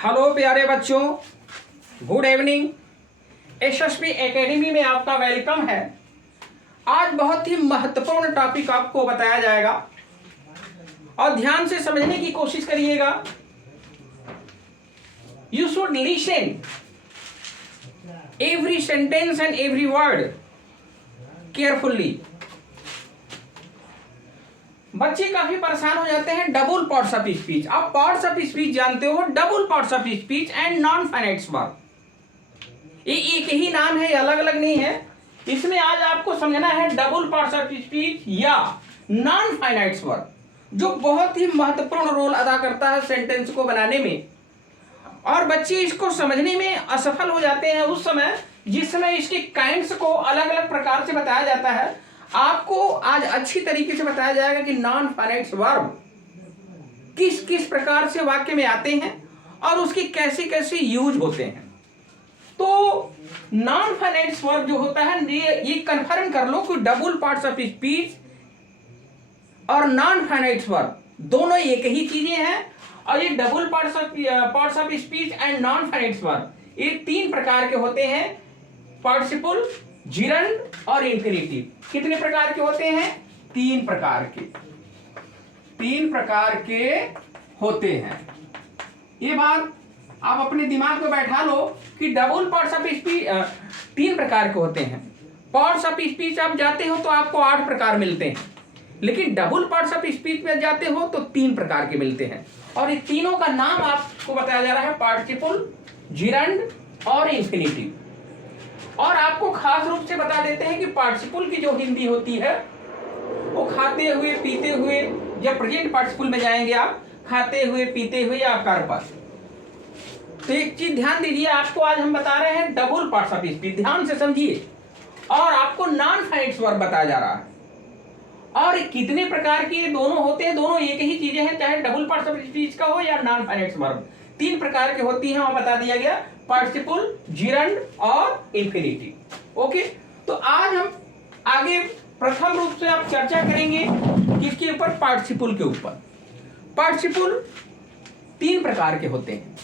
Hello प्यारे बच्चों, good evening. यशस्वी academy में आपका वेलकम है। आज बहुत ही महत्वपूर्ण टॉपिक आपको बताया जाएगा और ध्यान से समझने की कोशिश करिएगा। You should listen every sentence and every word carefully. बच्चे काफी परेशान हो जाते हैं डबल पार्ट्स ऑफ स्पीच। आप पार्ट्स ऑफ स्पीच जानते हो, double parts of speech and non finite verb. ये एक ही नाम है, अलग अलग नहीं है। इसमें आज आपको समझना है डबल पार्ट्स ऑफ स्पीच या नॉन फाइनाइट वर्ब, जो बहुत ही महत्वपूर्ण रोल अदा करता है सेंटेंस को बनाने में। और बच्चे इसको समझने में असफल हो जाते हैं उस समय जिस समय इसके काइंड्स को अलग अलग प्रकार से बताया जाता है। आपको आज अच्छी तरीके से बताया जाएगा कि नॉन फाइनाइट वर्ब किस किस प्रकार से वाक्य में आते हैं और उसके कैसे कैसे यूज होते हैं। तो नॉन फाइनाइट वर्ब जो होता है ये कंफर्म कर लो कि डबल पार्ट्स ऑफ स्पीच और नॉन फाइनाइट वर्ब दोनों एक ही चीजें हैं। और ये double parts of speech and non finite verb ये तीन प्रकार के होते हैं, पार्टिसिपल, जिरंड और इंफिनिटिव। कितने प्रकार के होते हैं? तीन प्रकार के होते हैं। ये बात आप अपने दिमाग में बैठा लो कि डबल पार्ट्स ऑफ स्पीच तीन प्रकार के होते हैं। पार्ट्स ऑफ स्पीच आप जाते हो तो आपको 8 प्रकार मिलते हैं, लेकिन डबल पार्ट्स ऑफ स्पीच में जाते हो तो 3 प्रकार के मिलते हैं। और ये तीनों का नाम आपको बताया जा रहा है, पार्टिसिपल, जिरंड और इंफिनिटिव। और आपको खास रूप से बता देते हैं कि पार्टिसिपल की जो हिंदी होती है वो खाते हुए पीते हुए, जब प्रेजेंट पार्टिसिपल में जाएंगे आप खाते हुए पीते हुए या कर्पस। तो एक चीज ध्यान दीजिए, आपको आज हम बता रहे हैं डबल पार्ट्स ऑफ स्पीच, ध्यान से समझिए। और आपको नॉन फाइनाइट वर्ब बताया जा रहा है। और कितने प्रकार के दोनों होते हैं, दोनों एक ही चीजें हैं, चाहे डबल पार्ट्स ऑफ स्पीच का हो या नॉन फाइनाइट वर्ब। 3 प्रकार के होती हैं और बता दिया गया, पार्टिसिपल, जिरंड और इंफिनिटिव। ओके, तो आज हम आगे प्रथम रूप से आप चर्चा करेंगे किसके ऊपर? पार्टिसिपल के ऊपर। पार्टिसिपल 3 प्रकार के होते हैं।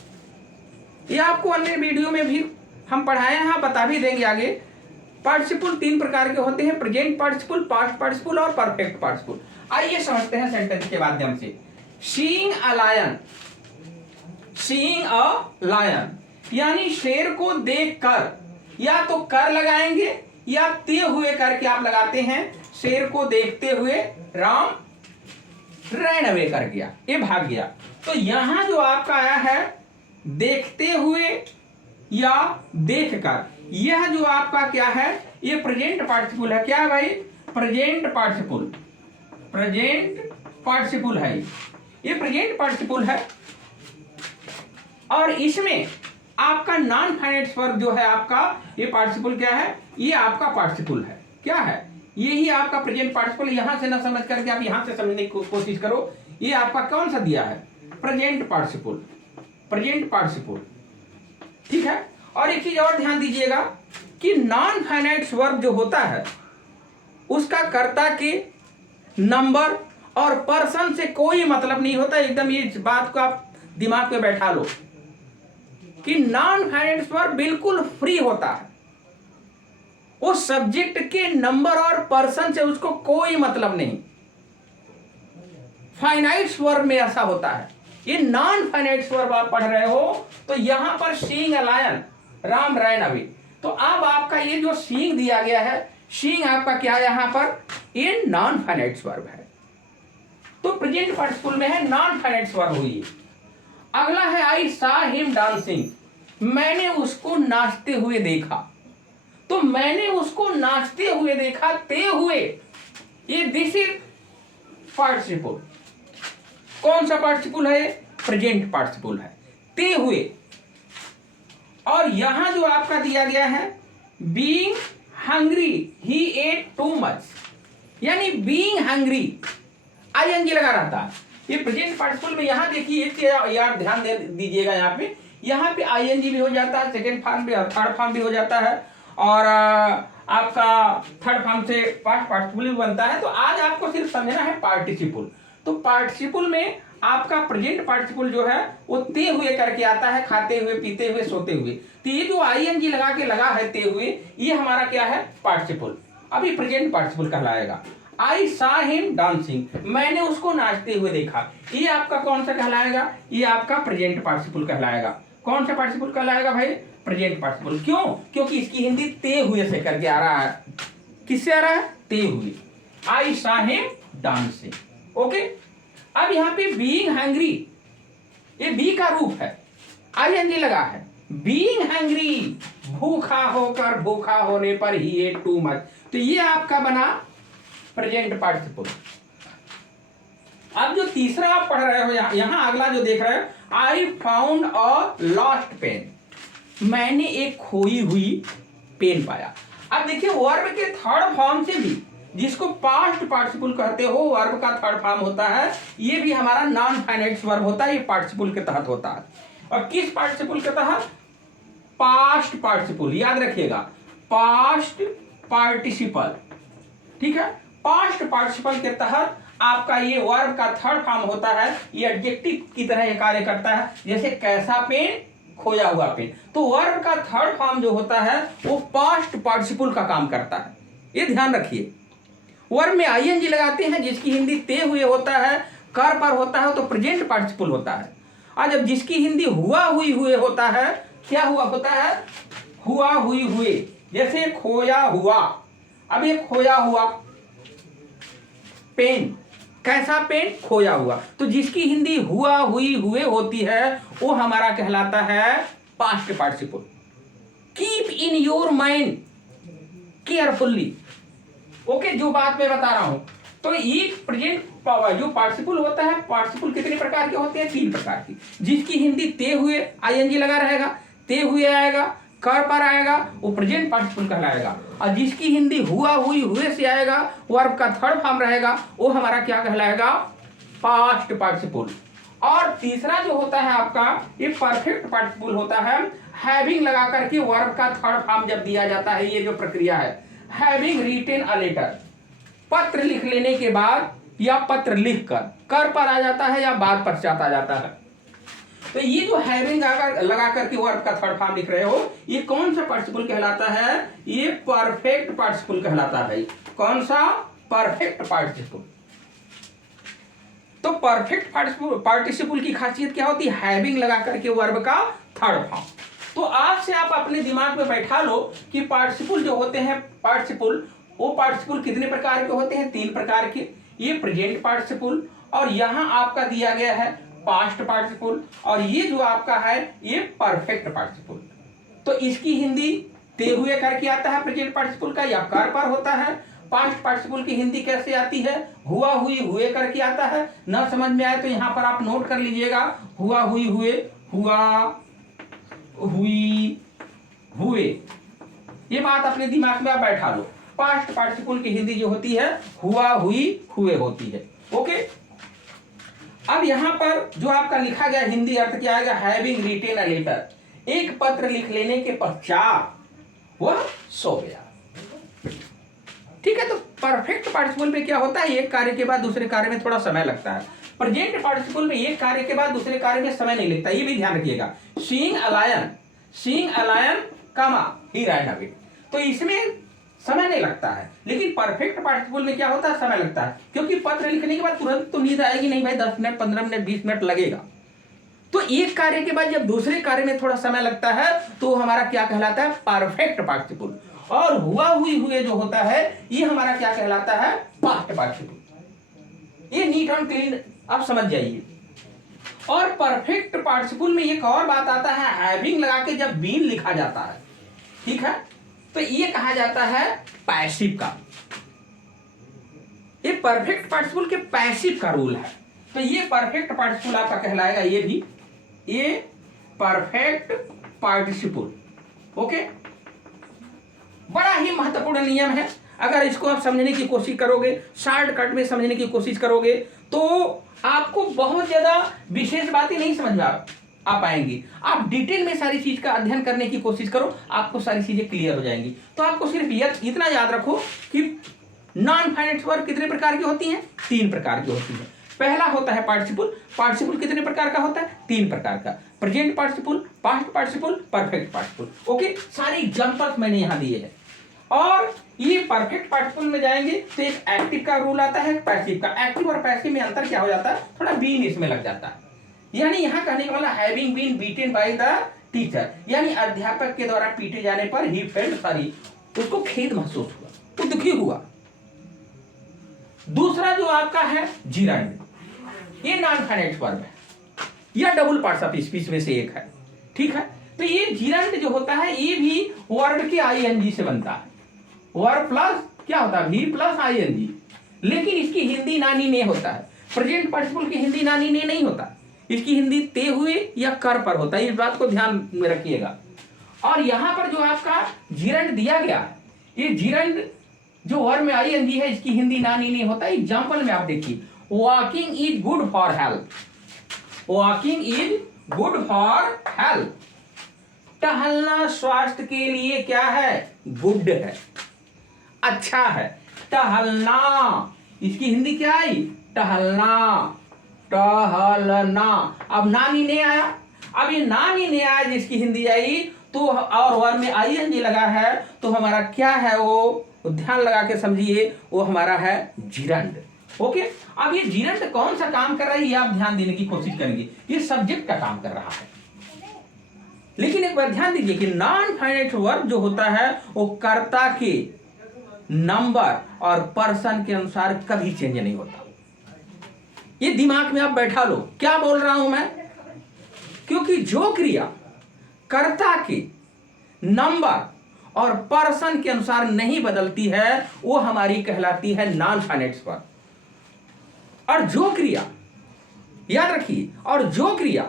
ये आपको अन्य वीडियो में भी हम पढ़ाए हैं, बता भी देंगे आगे। पार्टिसिपल 3 प्रकार के होते हैं, प्रेजेंट पार्टिसिपल, पास्ट पार्टिसिपल और परफेक्ट पार्टिसिपल। आइए समझते हैं सेंटेंस के माध्यम से। Seeing a lion, seeing a lion यानी शेर को देखकर, या तो कर लगाएंगे या ते हुए करके आप लगाते हैं। शेर को देखते हुए राम रैन अवे कर गया, ये भाग गया। तो यहां जो आपका आया है देखते हुए या देखकर, यह जो आपका क्या है? ये प्रेजेंट पार्टिसिपल है। क्या है भाई? प्रेजेंट पार्टिसिपल, प्रेजेंट पार्टिसिपल है। ये प्रेजेंट पार्टिसिपल है। और इसमें आपका नॉन फाइनाइट वर्ब जो है आपका, ये पार्टिसिपल क्या है? ये आपका पार्टिसिपल है। क्या है? यही आपका प्रेजेंट पार्टिसिपल। यहां से ना समझ करके आप यहां से समझने की कोशिश करो। ये आपका कौन सा दिया है? Present participle, present participle. ठीक है। और एक चीज और ध्यान दीजिएगा कि नॉन फाइनाइट वर्ब जो होता है उसका कर्ता के नंबर और पर्सन से कोई मतलब नहीं होता। एकदम ये बात को आप दिमाग में बैठा लो कि नॉन फाइनाइट वर्ब बिल्कुल फ्री होता है। उस सब्जेक्ट के नंबर और पर्सन से उसको कोई मतलब नहीं। फाइनाइट वर्ब में ऐसा होता है। ये नॉन फाइनाइट वर्ब आप पढ़ रहे हो तो यहां पर seeing a lion, Ram ran away. तो अब आपका ये जो सीइंग दिया गया है, सीइंग आपका क्या है यहां पर? ये नॉन फाइनाइट वर्ब है। तो प्रेजेंट पार्टिसिपल में है, नॉन फाइनाइट वर्ब हुई। अगला है आई सा हिम डांसिंग, मैंने उसको नाचते हुए देखा। तो मैंने उसको नाचते हुए देखा, ते हुए, ये दिस इज पार्टिसिपल। कौन सा पार्टिसिपल है? प्रेजेंट पार्टिसिपल है, ते हुए। और यहां जो आपका दिया गया है बीइंग हंग्री ही एट टू मच, यानी बीइंग हंग्री आईएनजी लगा रहता है। ये प्रेजेंट पार्टिसिपल में यहां देखिए एक चीज यार ध्यान दे दीजिएगा, यहां पे आईएनजी भी हो जाता है, सेकंड फॉर्म भी, थर्ड फॉर्म भी हो जाता है, और आपका थर्ड फॉर्म से पास्ट पार्टिसिपल भी बनता है। तो आज आपको सिर्फ समझना है पार्टिसिपल। तो पार्टिसिपल में आपका प्रेजेंट पार्टिसिपल जो है वो ते हुए करके आता है, खाते हुए, पीते हुए, सोते हुए। तो ये जो आईएनजी लगा के लगा है ते हुए, ये हमारा क्या है? पार्टिसिपल। अभी प्रेजेंट पार्टिसिपल कहलाएगा। आई सा हिम डांसिंग, मैंने उसको नाचते हुए देखा, ये आपका कौन सा कहलाएगा? ये आपका प्रेजेंट पार्टिसिपल कहलाएगा। कौन सा पार्टिसिपल कहलाएगा भाई? Present participle. क्यों? क्योंकि इसकी हिंदी ते हुए से करके आ रहा है। किससे आ रहा है? ते हुए। आई सा हिम डांसिंग। ओके। अब यहाँ पे बीइंग हैंग्री, ये बी का रूप है, आईएनजी लगा है। बीइंग हैंग्री, भूखा होकर, भूखा होने पर ही एट टू मच, तो ये आपका बना प्रेजेंट पार्टिसिपल। अब जो तीसरा आप पढ़ रहे हो यहां अगला जो देख रहे हो, I found a lost pen, मैंने एक खोई हुई पेन पाया। अब देखिए वर्ब के थर्ड फॉर्म से भी, जिसको पास्ट पार्टिसिपल कहते हो, वर्ब का थर्ड फॉर्म होता है, ये भी हमारा नॉन फाइनाइट वर्ब होता है, ये पार्टिसिपल के तहत होता है। और किस पार्टिसिपल के तहत? पास्ट पार्टिसिपल, याद रखिएगा, पास्ट पार्टिसिपल। ठीक है, पास्ट पार्टिसिपल के तहत आपका ये वर्ब का थर्ड फॉर्म होता है, ये एडजेक्टिव की तरह ये कार्य करता है, जैसे कैसा पेन, खोया हुआ पेन। तो वर्ब का थर्ड फॉर्म जो होता है वो पास्ट पार्टिसिपल का काम करता है, ये ध्यान रखिए। वर्ब में आईएनजी लगाते हैं, जिसकी हिंदी ते हुए होता है, कर पर होता है, तो प्रेजेंट पार्टिसिपल होता है। और जब जिसकी हिंदी हुआ हुई हुए होता है, क्या हुआ होता है? हुआ हुई हुए, जैसे खोया हुआ। अब ये खोया हुआ पेन, कैसा पेन? खोया हुआ। तो जिसकी हिंदी हुआ हुई हुए होती है वो हमारा कहलाता है past participle. Keep in your mind carefully. Okay, जो बात मैं बता रहा हूं, तो ये प्रेजेंट जो पार्टिसिपल होता है, पार्टिसिपल कितने प्रकार के होते हैं? 3 प्रकार की। जिसकी हिंदी ते हुए आईएनजी लगा रहेगा, ते हुए आएगा, कर पर आएगा, वो प्रेजेंट पार्टिसिपल कहलाएगा। और जिसकी हिंदी हुआ हुई हुए से आएगा, वर्ब का थर्ड फॉर्म रहेगा, वो हमारा क्या कहलाएगा? Past participle. और तीसरा जो होता है आपका, ये परफेक्ट पार्टिसिपल होता है। हैविंग लगा करके वर्ब का थर्ड फॉर्म जब दिया जाता है, ये जो प्रक्रिया है, हैविंग रिटेन अ लेटर, पत्र लिख लेने के बाद या पत्र लिखकर, कर पर आ जाता है या बाद पश्चात आ जाता है। तो ये जो हैविंग लगा करके वर्ब का थर्ड फॉर्म लिख रहे हो, ये कौन सा पार्टिसिपल कहलाता है? ये परफेक्ट पार्टिसिपल कहलाता है। कौन सा? Perfect participle. तो परफेक्ट पार्टिसिपल की खासियत क्या होती है? हैविंग लगा करके वर्ब का थर्ड फॉर्म। तो आज से आप अपने दिमाग में बैठा लो कि पार्टिसिपल जो होते हैं, पार्टिसिपल, वो पार्टिसिपल कितने प्रकार के होते हैं? 3 प्रकार के। ये प्रेजेंट पार्टिसिपल, और यहां आपका दिया गया है पास्ट पार्टिसिपल, और ये जो आपका है ये परफेक्ट पार्टिसिपल। तो इसकी हिंदी ते हुए करके आता है प्रेजेंट पार्टिसिपल का, या कर पर होता है। पास्ट पार्टिसिपल की हिंदी कैसे आती है? हुआ हुई हुए करके आता है। ना समझ में आए तो यहां पर आप नोट कर लीजिएगा, हुआ हुई हुए, हुआ हुई हुए, ये बात अपने दिमाग में आप बैठा लो। पास्ट पार्टिसिपल की हिंदी जो होती है हुआ हुई हुए होती है। ओके, अब यहां पर जो आपका लिखा गया हिंदी अर्थ क्या आएगा? हैविंग रिटेन अ लेटर, एक पत्र लिख लेने के पश्चात वह सो गया। ठीक है, तो परफेक्ट पार्टिसिपल में क्या होता है? एक कार्य के बाद दूसरे कार्य में थोड़ा समय लगता है। प्रेजेंट पार्टिसिपल में एक कार्य के बाद दूसरे कार्य में समय नहीं लगता, ये भी ध्यान रखिएगा। सीइंग अ लायन कमा ही रैन अवे, तो इसमें समय नहीं लगता है। लेकिन परफेक्ट पार्टिसिपल में क्या होता है? समय लगता है, क्योंकि पत्र लिखने के बाद तुरंत तो नींद आएगी नहीं भाई, 10 मिनट, 15 मिनट, 20 मिनट लगेगा। तो एक कार्य के बाद जब दूसरे कार्य में थोड़ा समय लगता है, तो हमारा क्या कहलाता है? Perfect participle. और हुआ हुई हुए जो होता है, ये हमारा क्या कहलाता है? Past participle. ये नीट एंड क्लीन आप समझ जाइए। और परफेक्ट पार्टिसिपल में एक और बात आता है, हैविंग लगा के जब बीन लिखा जाता है, ठीक है, तो ये कहा जाता है पैसिव का। ये परफेक्ट पार्टिसिपल के पैसिव का रूल है। तो ये परफेक्ट पार्टिसिपल आपका कहलाएगा, ये भी, ये परफेक्ट पार्टिसिपल। ओके, बड़ा ही महत्वपूर्ण नियम है। अगर इसको आप समझने की कोशिश करोगे, शॉर्टकट में समझने की कोशिश करोगे, तो आपको बहुत ज्यादा विशेष बातें नहीं समझ में आ पाएंगी। आप डिटेल में सारी चीज का अध्ययन करने की कोशिश करो, आपको सारी चीजें क्लियर हो जाएंगी। तो आपको सिर्फ इतना याद रखो कि नॉन फाइनाइट वर्ब कितने प्रकार की होती हैं? 3 प्रकार की होती हैं। पहला होता है पार्टिसिपल। पार्टिसिपल कितने प्रकार का होता है? 3 प्रकार का, present participle, past participle, perfect participle. Okay, सारे एग्जांपल्स मैंने यहां दिए हैं। और ये परफेक्ट पार्टिसिपल में जाएंगे तो एक एक्टिव का रूल आता है, पैसिव का। एक्टिव और पैसिव में अंतर क्या हो जाता है? थोड़ा बीन इसमें लग जाता है। यानी यहाँ कहने वाला having been beaten by the teacher, यानी अध्यापक के द्वारा पीटे जाने पर ही फेल्ट सॉरी, उसको खेद महसूस हुआ, वो दुखी हुआ। दूसरा जो आपका है जिरंड, ये नॉन फाइनाइट वर्ब है या डबल पार्ट्स ऑफ स्पीच में से एक है। ठीक है, तो ये जिरंड जो होता है ये भी वर्ब के आईएनजी से बनता है। वर्ब प्लस क्या होता है? भी प्लस आईएनजी। लेकिन इसकी हिंदी नानी ने होता है। प्रेजेंट पार्टिसिपल की हिंदी नानी ने नहीं होता, इसकी हिंदी ते हुए या कर पर होता है। इस बात को ध्यान में रखिएगा। और यहां पर जो आपका जिरंड दिया गया है, ये जिरंड जो वर्ब में आईएनजी है, इसकी हिंदी नानी नहीं होता। एग्जांपल में आप देखिए, walking is good for health. Walking is good for health. टहलना स्वास्थ्य के लिए क्या है? गुड है, अच्छा है। टहलना, इसकी हिंदी क्या आई? टहलना, टहलना। अब नानी ने आया, अब ये नानी ने आया जिसकी हिंदी आई तो, और वर्ब में आईएनजी लगा है तो हमारा क्या है? वो ध्यान लगा के समझिए, वो हमारा है जिरंड। ओके, अब ये जिरंड कौन सा काम कर रहा है ये आप ध्यान देने की कोशिश करेंगे। ये सब्जेक्ट का काम कर रहा है। लेकिन एक बार ध्यान दीजिए कि नॉन फाइनाइट वर्ब जो होता है वो कर्ता के नंबर और पर्सन के अनुसार कभी चेंज नहीं होता। ये दिमाग में आप बैठा लो, क्या बोल रहा हूं मैं? क्योंकि जो क्रिया कर्ता के नंबर और पर्सन के अनुसार नहीं बदलती है वो हमारी कहलाती है नॉन फाइनाइट वर्ब। और जो क्रिया, याद रखिए, और जो क्रिया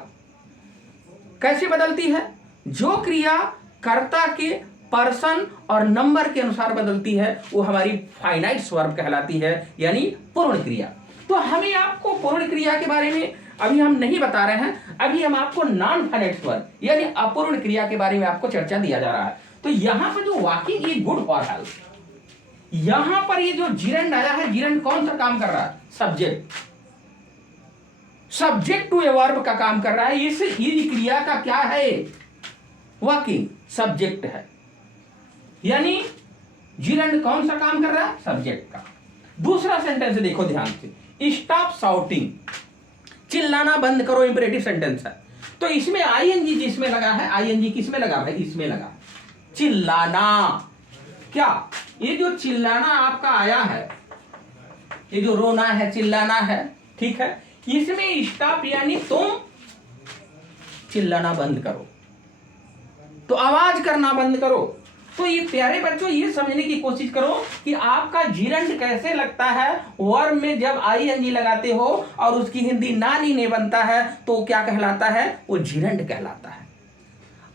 कैसे बदलती है? जो क्रिया कर्ता के पर्सन और नंबर के अनुसार बदलती है वो हमारी फाइनाइट वर्ब कहलाती है, यानी पूर्ण क्रिया। तो हमें आपको पूर्ण क्रिया के बारे में अभी हम नहीं बता रहे हैं, अभी हम आपको नॉन फाइनाइट वर्ब यानी अपूर्ण क्रिया के बारे में आपको चर्चा दिया जा रहा है। तो यहां पर जो walking is good for health, यहां पर ये जो जिरंड आया है, जिरंड कौन सा काम कर रहा है? Subject. Subject to a verb का काम कर रहा है। इस क्रिया का क्या है? वॉकिंग सब्जेक्ट है, यानी जिरंड कौन सा काम कर रहा है? सब्जेक्ट का। दूसरा सेंटेंस देखो ध्यान से, स्टॉप शाउटिंग, चिल्लाना बंद करो, इंपरेटिव सेंटेंस है। तो इसमें आईएनजी जिसमें लगा है, आईएनजी किसमें लगा है? इसमें लगा, चिल्लाना। क्या ये जो चिल्लाना आपका आया है, ये जो रोना है, चिल्लाना है, ठीक है, इसमें स्टॉप यानी तुम चिल्लाना बंद करो, तो आवाज करना बंद करो। तो ये प्यारे बच्चों ये समझने की कोशिश करो कि आपका जिरंड कैसे लगता है वर्ब में जब आईएनजी लगाते हो और उसकी हिंदी नानी ने बनता है तो क्या कहलाता है? वो जिरंड कहलाता है।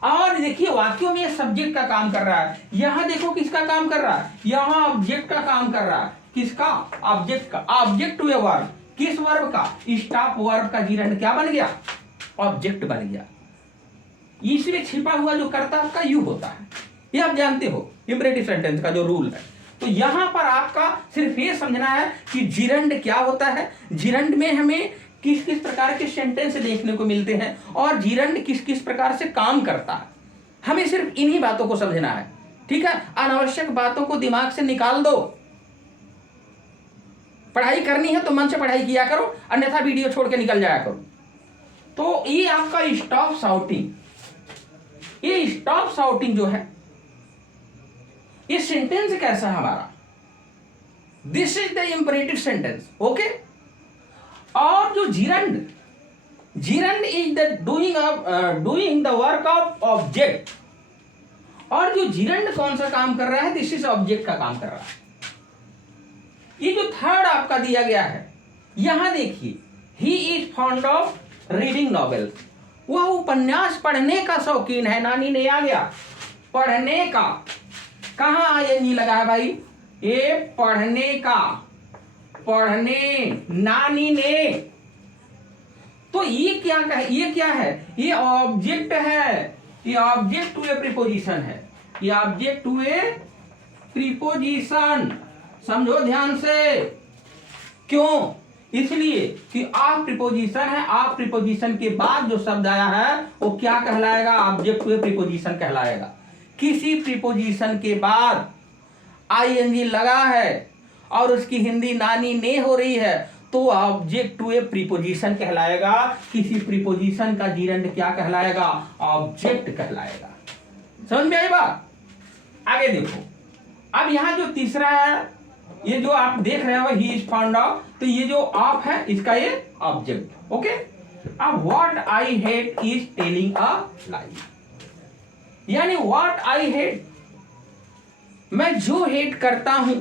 और देखिए वाक्यों में ये सब्जेक्ट का काम कर रहा है। यहां देखो किसका काम कर रहा है? यहां ऑब्जेक्ट का काम कर रहा है। किसका? ऑब्जेक्ट का। ऑब्जेक्ट टू ए वर्ब, किस वर्ब का? स्टॉप वर्ब का जिरंड क्या बन गया? ऑब्जेक्ट बन गया। इसमें छिपा हुआ जो कर्ता आपका यू होता है, ये आप जानते हो इंपरेटिव सेंटेंस का जो रूल है। तो यहां पर आपका सिर्फ ये समझना है कि जिरंड क्या होता है, जिरंड में हमें किस किस प्रकार के सेंटेंस देखने को मिलते हैं और जिरंड किस किस प्रकार से काम करता है। हमें सिर्फ इन्हीं बातों को समझना है, ठीक है। अनावश्यक बातों को दिमाग से निकाल दो। पढ़ाई करनी है तो मन से पढ़ाई किया करो, अन्यथा वीडियो छोड़ के निकल जाया करो। तो ये आपका स्टॉप शाउटिंग, ये स्टॉप शाउटिंग जो है ये सेंटेंस कैसा है हमारा? This is the imperative sentence, okay. और जो gerund, gerund is the doing the work of object. और जो जिरंड कौन सा काम कर रहा है? दिस इज ऑब्जेक्ट का काम कर रहा है। ये जो थर्ड आपका दिया गया है, यहां देखिए, he is fond of reading novels, वह उपन्यास पढ़ने का शौकीन है। नानी ने आ गया, पढ़ने का, कहां आईएनजी लगा है भाई? ये पढ़ने का, पढ़ने, नानी ने। तो ये क्या है? ये क्या है? ये ऑब्जेक्ट है, ये ऑब्जेक्ट टू ए प्रीपोजिशन है, ये ऑब्जेक्ट टू ए प्रीपोजिशन। समझो ध्यान से, क्यों? इसलिए कि आप प्रीपोजिशन है, आप प्रीपोजिशन के बाद जो शब्द आया है वो क्या कहलाएगा, ऑब्जेक्ट टू ए प्रीपोजिशन कहलाएगा। किसी प्रीपोजिशन के बाद आईएनजी लगा है और उसकी हिंदी नानी ने हो रही है तो ऑब्जेक्ट टू ए प्रीपोजिशन कहलाएगा। किसी प्रीपोजिशन का जीरंड क्या कहलाएगा, ऑब्जेक्ट कहलाएगा। समझ में आई बात? आगे देखो, अब यहां जो तीसरा है, ये जो आप देख रहे हो ही इज फाउंड आउट, तो ये जो आप है इसका ये ऑब्जेक्ट। ओके, अब what I hate is telling a lie, यानी व्हाट आई हेट, मैं जो हेट करता हूं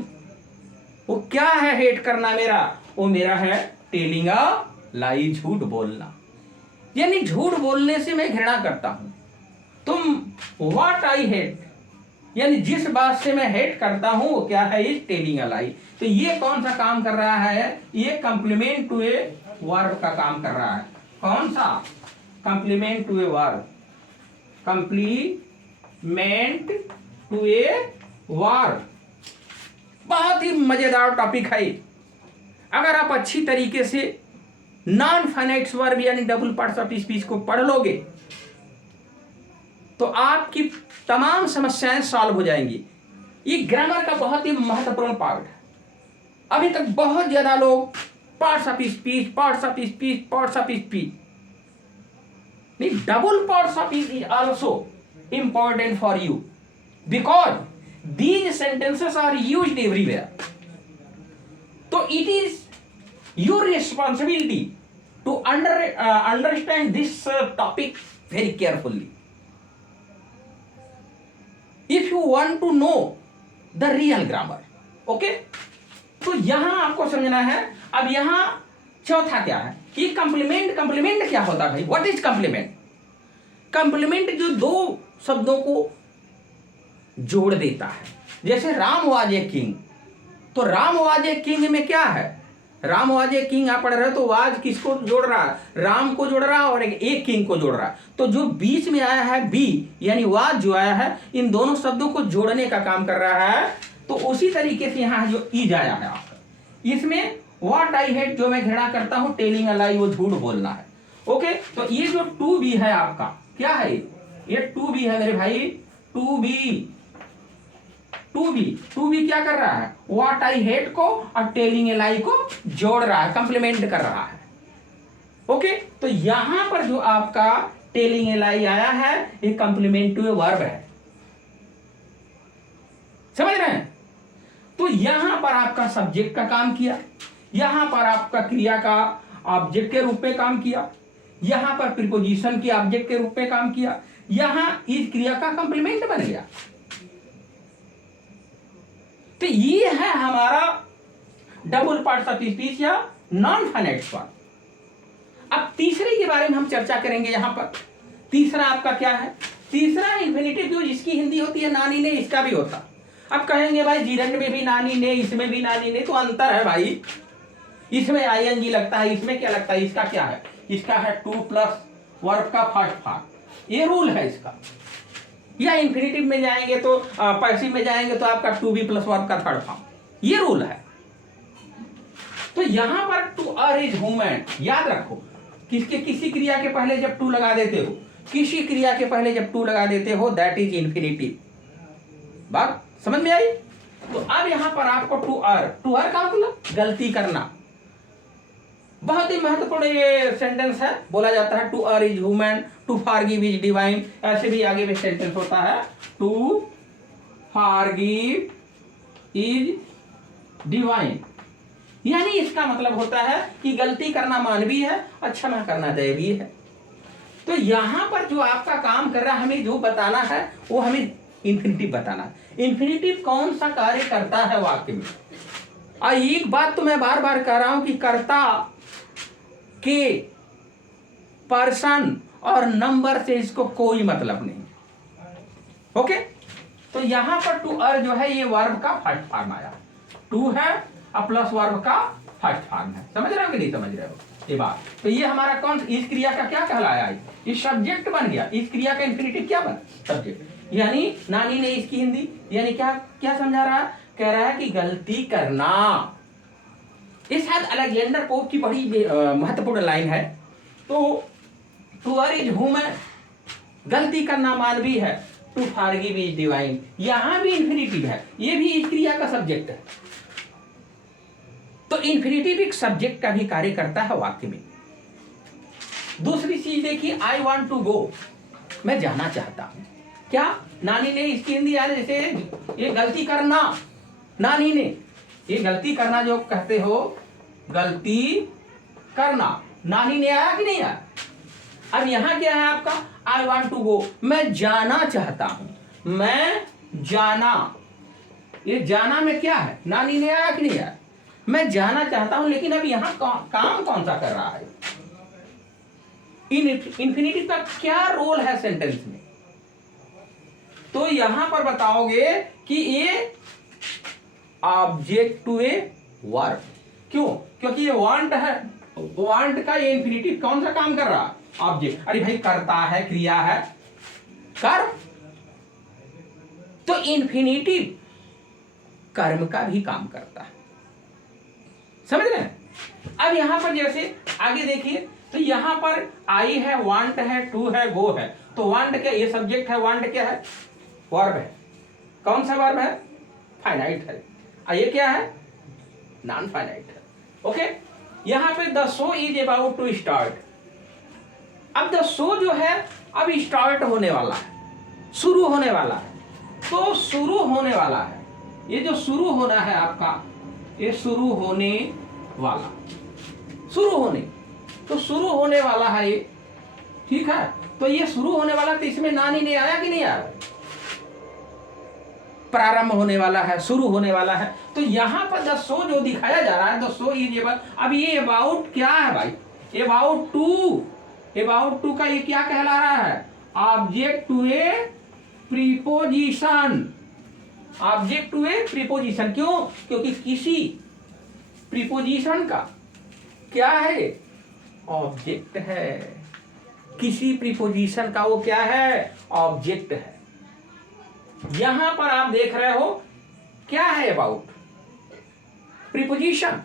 वो क्या है, हेट करना मेरा, वो मेरा है टेलिंग अ लाई, झूठ बोलना, यानी झूठ बोलने से मैं घृणा करता हूं। तुम व्हाट आई हेट, यानी जिस बात से मैं हेट करता हूं वो क्या है, इज टेलिंग अ लाई। तो ये कौन सा काम कर रहा है, ये कंप्लीमेंट टू ए वर्ब का काम कर रहा है। कौन सा, complement to a verb, complement to a verb. बहुत ही मजेदार टॉपिक है। अगर आप अच्छी तरीके से नॉन फाइनाइट वर्ब यानी डबल पार्ट्स ऑफ स्पीच को पढ़ लोगे तो आपकी तमाम समस्याएं सॉल्व हो जाएंगी। ये ग्रामर का बहुत ही महत्वपूर्ण पार्ट है। अभी तक बहुत ज्यादा लोग parts of speech, parts of speech, parts of speech, नहीं, double parts of speech is also important for you because these sentences are used everywhere. तो it is your responsibility to understand this topic very carefully if you want to know the real grammar. okay? तो यहां आपको समझना है। अब यहां चौथा क्या है, कि कंप्लीमेंट, कंप्लीमेंट क्या होता है भाई, व्हाट इज कंप्लीमेंट? कंप्लीमेंट जो दो शब्दों को जोड़ देता है, जैसे राम वाज ए किंग, तो राम वाज ए किंग में क्या है, राम वाज ए किंग आप पढ़ रहे हो तो वाज किसको जोड़ रहा है, राम को जोड़ रहा है और एक किंग को जोड़ रहा है। तो जो बीच में आया है बी यानी वाज जो आया है, इन दोनों शब्दों को जोड़ने का काम कर रहा है। तो उसी तरीके से यहाँ जो ईज आया है इसमें व्हाट आई हेट, जो मैं घृणा करता हूं, टेलिंग अ लाई, वो झूठ बोलना है। ओके, तो ये जो टू बी है आपका, क्या है ये टू बी है मेरे भाई, टू बी, टू बी क्या कर रहा है, व्हाट आई हेट को और टेलिंग ए लाई को जोड़ रहा है, कंप्लीमेंट कर रहा है। ओके, तो यहां पर जो आपका टेलिंग ए लाई आया है ये कंप्लीमेंट टू ए वर्ब है। समझ रहे हैं? तो यहां पर आपका सब्जेक्ट का काम किया, यहां पर आपका क्रिया का ऑब्जेक्ट के रूप में काम किया, यहां पर प्रीपोजिशन के ऑब्जेक्ट के रूप में काम किया, यहां इस क्रिया का कंप्लीमेंट बन गया। तो ये है हमारा डबल पार्ट्स ऑफ स्पीच या नॉन फाइनाइट वर्ब। अब तीसरे के बारे में हम चर्चा करेंगे। यहां पर तीसरा आपका क्या है, तीसरा इंफिनिटिव जो जिसकी हिंदी होती है नानी ने, इसका भी होता। अब कहेंगे भाई जीरंड में भी नानी ने, इसमें भी नानी ने, तो अंतर है भाई, इसमें आईएनजी लगता है, इसमें क्या लगता है, इसका क्या है, इसका है टू प्लस वर्ब का फर्स्ट पार्ट, ये रूल है इसका। या इंफिनिटिव में जाएंगे तो पैसिव में जाएंगे तो आपका टू बी प्लस वर्ब का थर्ड फॉर्म, ये रूल है। तो यहां पर टू आर इज ह्यूमन, याद रखो, किसी क्रिया के पहले जब टू लगा देते हो, किसी क्रिया के पहले जब टू लगा देते हो दैट इज इंफिनिटिव। बात समझ में आई? तो अब यहां पर आपको टू आर का मतलब गलती करना, बहुत ही महत्वपूर्ण ये सेंटेंस है। बोला जाता है to err is human, to forgive is divine, ऐसे भी आगे भी सेंटेंस होता है, टू फॉरगिव इज डिवाइन, यानी इसका मतलब होता है कि गलती करना मानवीय है और क्षमा करना दैवीय है। तो यहां पर जो आपका काम कर रहा है, हमें जो बताना है वो हमें इंफिनिटिव बताना है। इंफिनिटिव कौन सा कार्य करता है वाक्य में। और एक बात तो मैं बार बार कह रहा हूं कि कर्ता के पर्सन और नंबर से इसको कोई मतलब नहीं। ओके, तो यहां पर टू अर जो है ये वर्ब का फर्स्ट फॉर्म आया, टू है और प्लस वर्ब का फर्स्ट फॉर्म है। समझ रहे हो कि नहीं समझ रहे हो ये बात? तो ये हमारा कौन, इस क्रिया का क्या कहलाया, ये सब्जेक्ट बन गया। इस क्रिया का इंफिनिटिव क्या बन, सब्जेक्ट। यानी नानी ने इसकी हिंदी, यानी क्या क्या समझा रहा है, कह रहा है कि गलती करना, ये शायद अलेक्जेंडर पोप की बड़ी महत्वपूर्ण लाइन है। तो टू अर इज ह्यूमन, गलती करना मानवीय है, टू फॉरगिव इज डिवाइन। यहां भी इन्फिनिटिव है, ये भी इस क्रिया का सब्जेक्ट है। तो इन्फिनिटिव एक सब्जेक्ट का भी कार्य करता है वाक्य में। दूसरी चीज देखिए, आई वॉन्ट टू गो, मैं जाना चाहता हूं। क्या नानी ने इसकी हिंदी यार, जैसे ये गलती करना, नानी ने ये गलती करना जो कहते हो, गलती करना, नानी ने आया कि नहीं आया? अब यहां क्या है आपका, आई वॉन्ट टू गो, मैं जाना चाहता हूं, मैं जाना। ये जाना में क्या है, नानी ने आया कि नहीं आया? मैं जाना चाहता हूं, लेकिन अब यहां काम कौन सा कर रहा है? इन्फिनिटिव का क्या रोल है सेंटेंस में? तो यहां पर बताओगे कि ये ऑब्जेक्ट टू ए वर्ब। क्यों? क्योंकि ये वांट है, वांट का ये इन्फिनिटिव कौन सा काम कर रहा है? ऑब्जेक्ट। अरे भाई करता है, क्रिया है, कर्म। तो इन्फिनिटिव कर्म का भी काम करता है, समझ रहे हैं? अब यहां पर जैसे आगे देखिए, तो यहां पर आई है, वांट है, टू है, गो है। तो वांट क्या, ये सब्जेक्ट है, वांट क्या है? वर्ब है। कौन सा वर्ब है? फाइनाइट है। और ये क्या है? नॉन फाइनाइट है। ओके, यहां पे the show is about to start. अब द शो जो है अब स्टार्ट होने वाला है, शुरू होने वाला है। तो शुरू होने वाला है, ये जो शुरू होना है आपका, ये शुरू होने वाला, शुरू होने, तो शुरू होने वाला है ये, ठीक है? तो ये शुरू होने वाला, तो इसमें नानी ने आया कि नहीं आया? प्रारंभ होने वाला है, शुरू होने वाला है। तो यहां पर द शो जो दिखाया जा रहा है, द शो इज अबाउट, अब ये अबाउट क्या है भाई? अबाउट टू, अबाउट टू का ये क्या कहला रहा है? Object to a preposition, object to a preposition. क्यों? क्योंकि किसी प्रीपोजिशन का क्या है? ऑब्जेक्ट है। किसी प्रीपोजिशन का वो क्या है? ऑब्जेक्ट है। यहां पर आप देख रहे हो क्या है? About, preposition.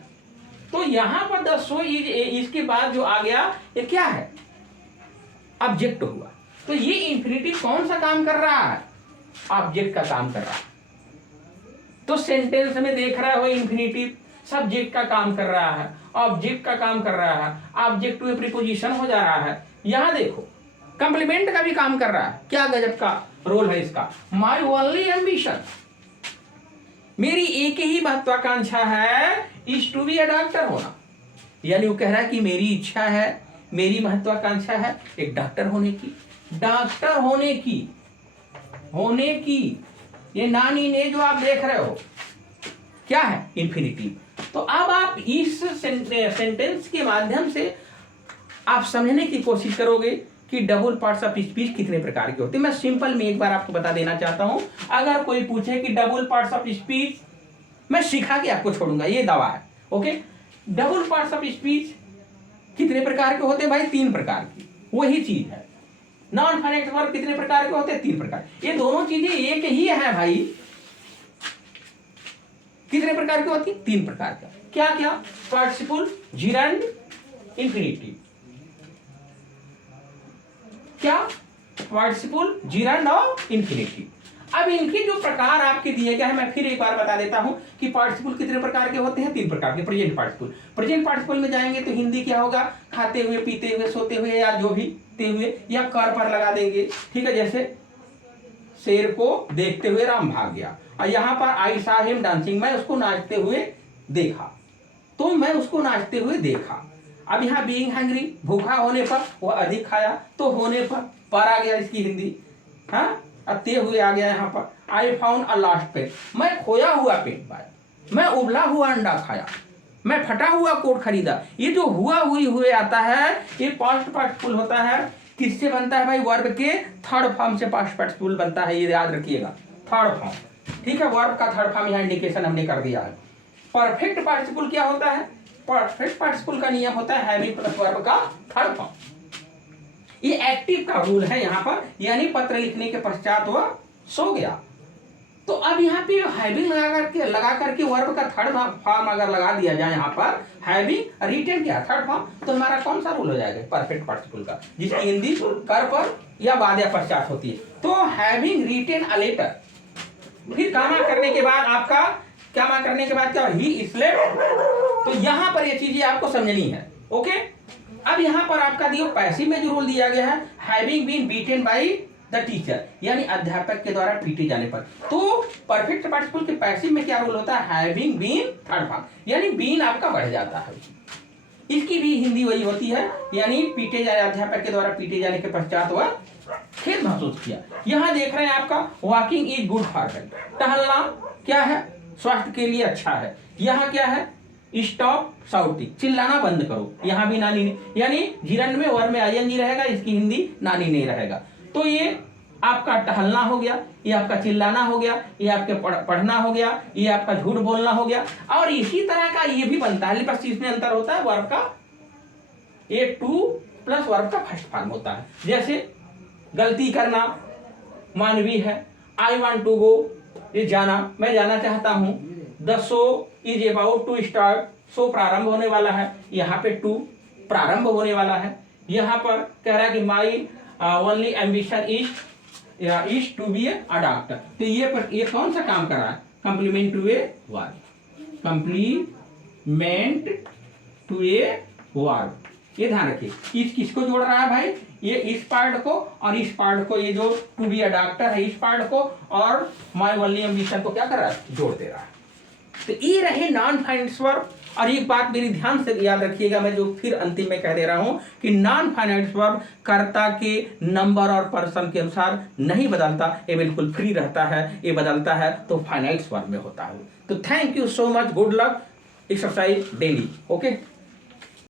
तो यहां पर द शो इज, इसके बाद जो आ गया ये क्या है? ऑब्जेक्ट हुआ। तो ये इन्फिनिटिव कौन सा काम कर रहा है? ऑब्जेक्ट का काम कर रहा है। तो सेंटेंस में देख रहे हो इन्फिनिटिव सब्जेक्ट का काम कर रहा है, ऑब्जेक्ट का काम कर रहा है, ऑब्जेक्ट टू प्रीपोजिशन हो जा रहा है। यहां देखो कंप्लीमेंट का भी काम कर रहा है। क्या गजब का रोल है इसका। माई ओनली एम्बिशन, मेरी एक ही महत्वाकांक्षा है, is to be a doctor होना। यानी वो कह रहा है कि मेरी इच्छा है, मेरी महत्वाकांक्षा है एक डॉक्टर होने की, डॉक्टर होने की, होने की। ये नानी ने जो आप देख रहे हो क्या है? इन्फिनिटिव। तो अब आप इस सेंटेंस के माध्यम से आप समझने की कोशिश करोगे कि डबल पार्ट्स ऑफ स्पीच कितने प्रकार के होते हैं। मैं सिंपल में एक बार आपको बता देना चाहता हूं। अगर कोई पूछे कि डबल पार्ट्स ऑफ स्पीच, मैं सिखा के आपको छोड़ूंगा, ये दावा है। Okay, double parts of speech कितने प्रकार के होते हैं भाई? 3 प्रकार की। वही चीज है। नॉन फाइनाइट वर्ब कितने प्रकार के होते हैं? 3 प्रकार। ये दोनों चीजें एक ही है भाई। कितने प्रकार की होती? 3 प्रकार का। क्या क्या? Participle, gerund, infinitive. क्या? पार्टिसिपल, जिरंड और इंफिनिटिव। अब इनके जो प्रकार आपके दिए गए हैं, मैं फिर एक बार बता देता हूं कि पार्टिसिपल कितने प्रकार के होते हैं? 3 प्रकार के। प्रेजेंट पार्टिसिपल, प्रेजेंट पार्टिसिपल में जाएंगे तो हिंदी क्या होगा? खाते हुए, पीते हुए, सोते हुए, या जो भी ते हुए, या कर पर लगा देंगे। ठीक है, जैसे शेर को देखते हुए राम भाग गया, और यहां पर आई सा हिम डांसिंग, मैं उसको नाचते हुए देखा, तो मैं उसको नाचते हुए देखा। अब यहाँ बीइंग हंग्री, भूखा होने पर, वह अधिक खाया, तो होने पर आ गया इसकी हिंदी। हाँ, अब ते हुए आ गया यहाँ पर। I found a last pen, मैं खोया हुआ पेन पाया, मैं उबला हुआ अंडा खाया, मैं फटा हुआ कोट खरीदा। ये जो हुआ हुए आता है, ये पास्ट पार्टिसिपल होता है। किससे बनता है भाई? वर्ब के थर्ड फॉर्म से पास्ट पार्टिसिपल बनता है, ये याद रखिएगा, थर्ड फॉर्म। ठीक है, वर्ब का थर्ड फॉर्म यहाँ इंडिकेशन हमने कर दिया है। परफेक्ट पार्टिसिपल क्या होता है? परफेक्ट पार्टिसिपल का नियम होता है हैविंग प्लस वर्ब का थर्ड फॉर्म। ये एक्टिव का रूल है यहाँ पर, यानी पत्र लिखने के पश्चात वह सो गया। तो अब यहाँ पे हैविंग लगा करके वर्ब का थर्ड फॉर्म अगर लगा दिया जाए यहाँ पर हैविंग रिटेन क्या थर्ड फॉर्म, तो हमारा कौन सा रूल हो जाएगा परफेक्ट पार्टिसिपल का, जिसकी हिंदी कर पर या बाद या पश्चात होती है। तो हैविंग रिटेन अ लेटर, फिर कामा करने के बाद आपका कामा करने के बाद क्या ही स्लेप्ट, तो यहाँ पर ये चीजें आपको समझनी है। ओके, अब यहाँ पर आपका दियो पैसिव में जो रूल दिया गया है having been beaten by the teacher, यानी अध्यापक के द्वारा पीटे जाने पर। तो परफेक्ट पार्टिसिपल के पैसिव में क्या रूल होता है हैविंग बीन थर्ड फॉर्म, यानी बीन आपका बढ़ जाता है। इसकी भी हिंदी वही होती है, यानी पीटे जाने अध्यापक के द्वारा पीटे जाने के पश्चात वह खेद महसूस किया। यहाँ देख रहे हैं आपका walking is good for health, टहलना क्या है स्वास्थ्य के लिए अच्छा है। यहाँ क्या है स्टॉप शाउटिंग, चिल्लाना बंद करो, यहाँ भी नानी ने, यानी जिरंड में वर्ब में आईएनजी रहेगा, इसकी हिंदी नानी नहीं रहेगा। तो ये आपका टहलना हो गया, ये आपका चिल्लाना हो गया, ये आपके पढ़ना हो गया, ये आपका झूठ बोलना हो गया। और इसी तरह का ये भी बनता है, बस इसमें अंतर होता है वर्ब का ये टू प्लस वर्ब का फर्स्ट फॉर्म होता है। जैसे गलती करना मानवीय है, आई वांट टू गो, ये जाना, मैं जाना चाहता हूँ। The show is about to start, show प्रारंभ होने वाला है, यहाँ पे टू प्रारंभ होने वाला है। यहाँ पर कह रहा है कि my only ambition is to be a doctor, तो ये कौन सा काम कर रहा है complement to a verb, complement to a verb, ये ध्यान रखिए। इस किसको जोड़ रहा है भाई, ये इस पार्ट को और इस पार्ट को, ये जो टू बी अ डॉक्टर है इस पार्ट को और माई ओनली एम्बिशन को क्या कर रहा है जोड़ दे रहा है। तो ये रहे नॉन फाइनेंस वर्ब। और एक बात मेरी ध्यान से याद रखिएगा, मैं जो फिर अंतिम में कह दे रहा हूं कि नॉन फाइनेंस वर्ब कर्ता के नंबर और पर्सन के अनुसार नहीं बदलता, ये बिल्कुल फ्री रहता है, ये बदलता है तो फाइनेंस वर्ब में होता है। तो thank you so much, good luck, exercise daily. Okay.